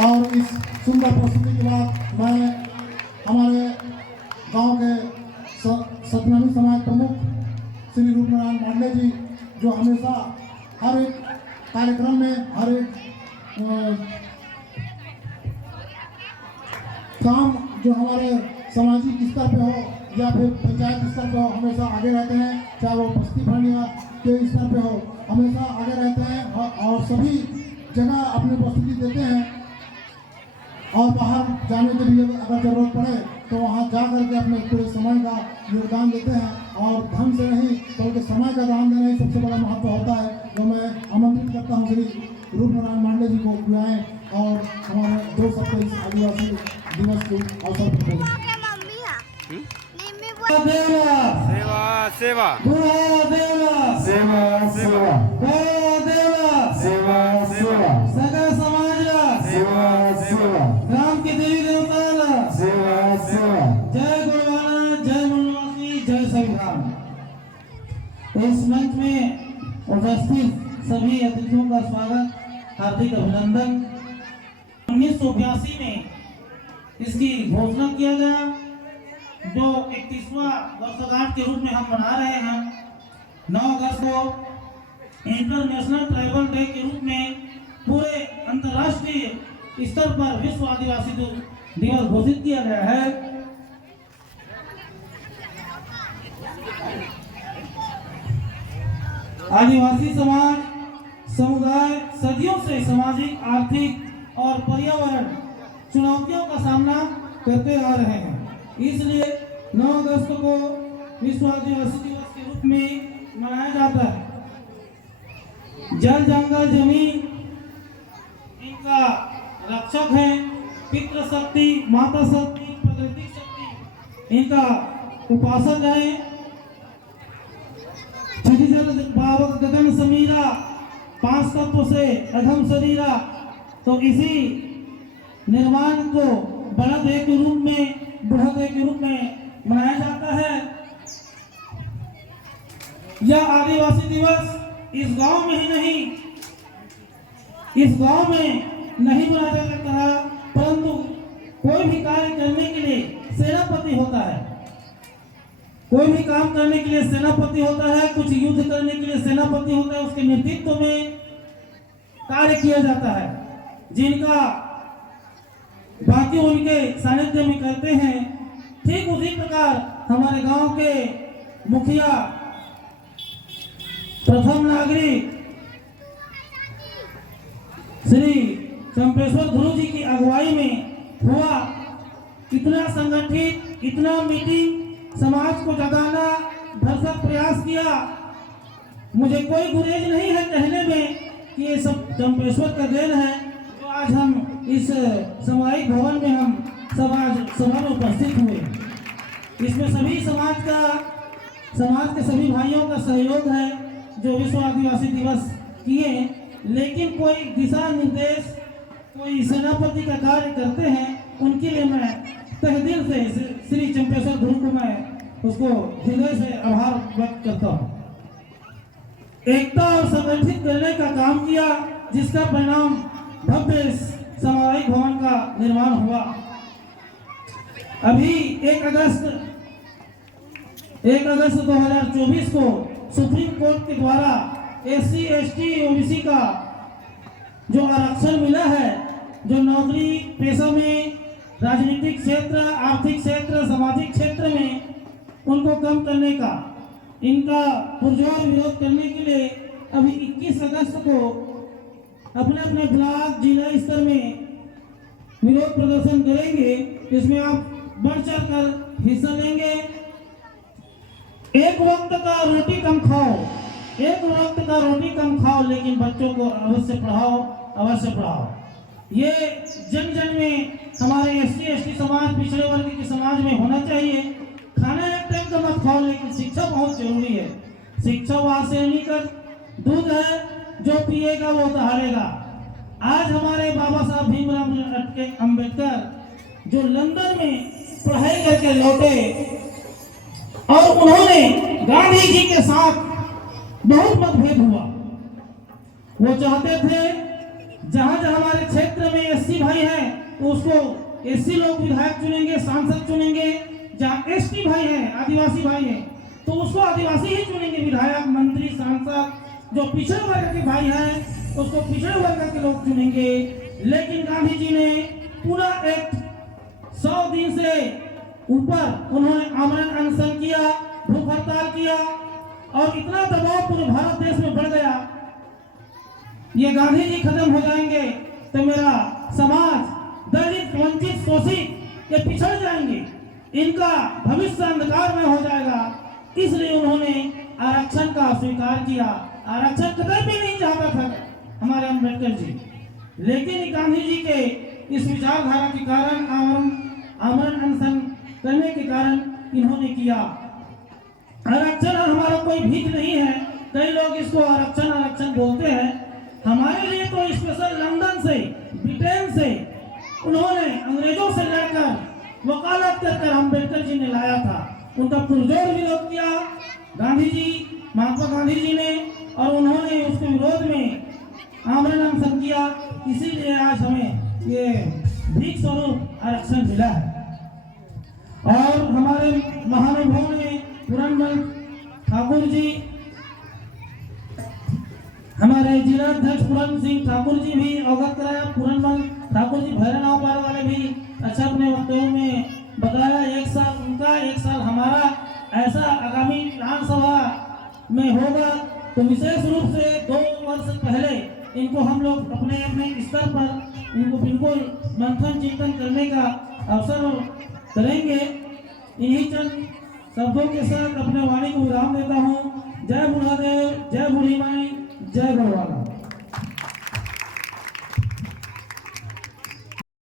और इस सुंदर प्रस्तुति के बाद मैं हमारे गांव के सत्यनारायण समाज प्रमुख श्री रूपनारायण मांडले जी, जो हमेशा हर एक कार्यक्रम में, हर एक काम जो हमारे सामाजिक स्तर पे हो या फिर पंचायत स्तर पे हो, हमेशा आगे रहते हैं। चाहे वो बस्ती भांडिया के स्तर पे हो, हमेशा आगे रहते हैं और सभी जगह अपनी उपस्थिति देते हैं। और बाहर जाने के लिए अगर जरूरत पड़े तो वहाँ जा करके अपने पूरे समय का योगदान देते हैं। और धन से नहीं बल्कि समय का दान देना ही सबसे बड़ा महत्व होता है। तो मैं आमंत्रित करता हूँ श्री रूपनारायण मांडले जी को कि आएँ और हमारे 2 सप्ताह इस आदिवासी दिवस के अवसर पर बोलें। सेवा सेवा सगा समाज ग्राम के देवी देवता जय गुरुवाना, जय मनवासी, जय संविधान। इस मंच में उपस्थित सभी अतिथियों का स्वागत, हार्दिक अभिनंदन। 1982 में इसकी घोषणा किया गया, जो 31वां वर्षगांठ के रूप में हम मना रहे हैं। 9 अगस्त को इंटरनेशनल ट्राइबल डे के रूप में पूरे अंतर्राष्ट्रीय स्तर पर विश्व आदिवासी दिवस घोषित किया गया है। आदिवासी समाज समुदाय सदियों से सामाजिक, आर्थिक और पर्यावरण चुनौतियों का सामना करते आ रहे हैं। इसलिए 9 अगस्त को विश्व आदिवासी दिवस के रूप में मनाया जाता है। जल जंगल जमीन इनका रक्षक है। पितृ शक्ति, माता शक्ति, प्राकृतिक शक्ति इनका उपासक है। बाबक गगन समीरा, 5 तत्व से अधम शरीरा। तो इसी निर्माण को बढ़ते के रूप में मनाया जाता है। यह आदिवासी दिवस इस गांव में ही नहीं, इस गांव में नहीं मनाया जाता है, परंतु कोई भी कार्य करने के लिए सेनापति होता है। कोई भी काम करने के लिए सेनापति होता है, कुछ युद्ध करने के लिए सेनापति होता है, उसके नेतृत्व में कार्य किया जाता है, जिनका बाकी उनके सानिध्य में करते हैं। ठीक उसी प्रकार हमारे गांव के मुखिया, प्रथम नागरिक श्री चंपेश्वर गुरु जी की अगुवाई में हुआ। इतना संगठित, इतना मीटिंग, समाज को जगाना, भरसक प्रयास किया। मुझे कोई गुरेज नहीं है कहने में कि ये सब चंपेश्वर का देन है, जो आज हम इस सामुदायिक भवन में हम सभा में उपस्थित हुए। इसमें सभी समाज के सभी भाइयों का सहयोग है, जो विश्व आदिवासी दिवस किए। लेकिन कोई दिशा निर्देश, कोई सेनापति का कार्य करते हैं, उनके लिए मैं तहे दिल से श्री चंपेश्वर गुरु को मैं उसको हृदय से आभार व्यक्त करता हूँ। एकता और संगठित करने का काम किया, जिसका परिणाम भव्य सामुदायिक भवन का निर्माण हुआ। अभी 1 अगस्त 2024 को सुप्रीम कोर्ट के द्वारा SC, ST, OBC का जो आरक्षण मिला है, जो नौकरी पेशा में, राजनीतिक क्षेत्र, आर्थिक क्षेत्र, सामाजिक क्षेत्र में उनको कम करने का, इनका पुरजोर विरोध करने के लिए अभी 21 अगस्त को अपने अपने ब्लॉक, जिला स्तर में विरोध प्रदर्शन करेंगे। इसमें आप बढ़ चढ़ कर हिस्सा लेंगे। एक वक्त का रोटी कम खाओ, लेकिन बच्चों को अवश्य पढ़ाओ। ये जन जन में हमारे SC, ST समाज, पिछड़े वर्ग के समाज में होना चाहिए। खाना एक टाइम का मत खाओ, लेकिन शिक्षा बहुत जरूरी है। शिक्षा वहां से नहीं कर, दूध है, जो पिएगा वो दहाड़ेगा। आज हमारे बाबा साहब भीमराव अम्बेडकर जो लंदन में पढ़ाई करके लौटे, और उन्होंने गांधी जी के साथ बहुत मतभेद हुआ। वो चाहते थे जहां जहां हमारे क्षेत्र में एससी भाई हैं तो उसको एससी लोग विधायक चुनेंगे, सांसद चुनेंगे। जहां एसटी भाई हैं, आदिवासी भाई हैं, तो उसको आदिवासी ही चुनेंगे विधायक, मंत्री, सांसद। जो पिछड़े वर्ग के भाई हैं उसको पिछड़े वर्ग के लोग चुनेंगे। लेकिन गांधी जी ने पूरा एक्ट 100 दिन से ऊपर उन्होंने आमरण अनशन किया, भूख हड़ताल किया और इतना दबाव पूरे भारत देश में बढ़ गया। ये गांधी जी खत्म हो जाएंगे तो मेरा समाज दलित, वंचित, शोषित ये पिछड़ जाएंगे, इनका भविष्य अंधकार में हो जाएगा। इसलिए उन्होंने आरक्षण का स्वीकार किया। आरक्षण कतई भी नहीं चाहता था हमारे अम्बेडकर जी, लेकिन गांधी जी के इस विचारधारा के कारण, आमरण अनशन करने के कारण इन्होंने किया। आरक्षण हमारा कोई भीख नहीं है। कई लोग इसको आरक्षण आरक्षण बोलते हैं। हमारे लिए तो स्पेशल लंदन से, ब्रिटेन से उन्होंने अंग्रेजों से लड़कर वकालत कर अम्बेडकर जी ने लाया था। उनका पुरजोर विरोध किया गांधी जी, महात्मा गांधी जी ने, और उन्होंने उसके विरोध में आमरण अनशन किया। इसीलिए आज हमें ये भीख स्वरूप आरक्षण मिला है। और हमारे महानुभाव ने पूरनमल ठाकुर जी, हमारे जिला अध्यक्ष पूरन सिंह ठाकुर जी भी अवगत कराया। पूरनमल ठाकुर जी भैरवनाथ पार वाले भी अच्छा अपने वक्तव्य में बताया। 1 साल उनका, 1 साल हमारा, ऐसा आगामी विधानसभा में होगा। तो विशेष रूप से 2 वर्ष पहले इनको हम लोग अपने अपने स्तर पर इनको बिल्कुल मंथन चिंतन करने का अवसर करेंगे। इन्हीं चंद शब्दों के साथ अपने वाणी को विराम देता हूँ। जय बुढ़ादेव, जय बूढ़ी माई, जय गढ़वाला।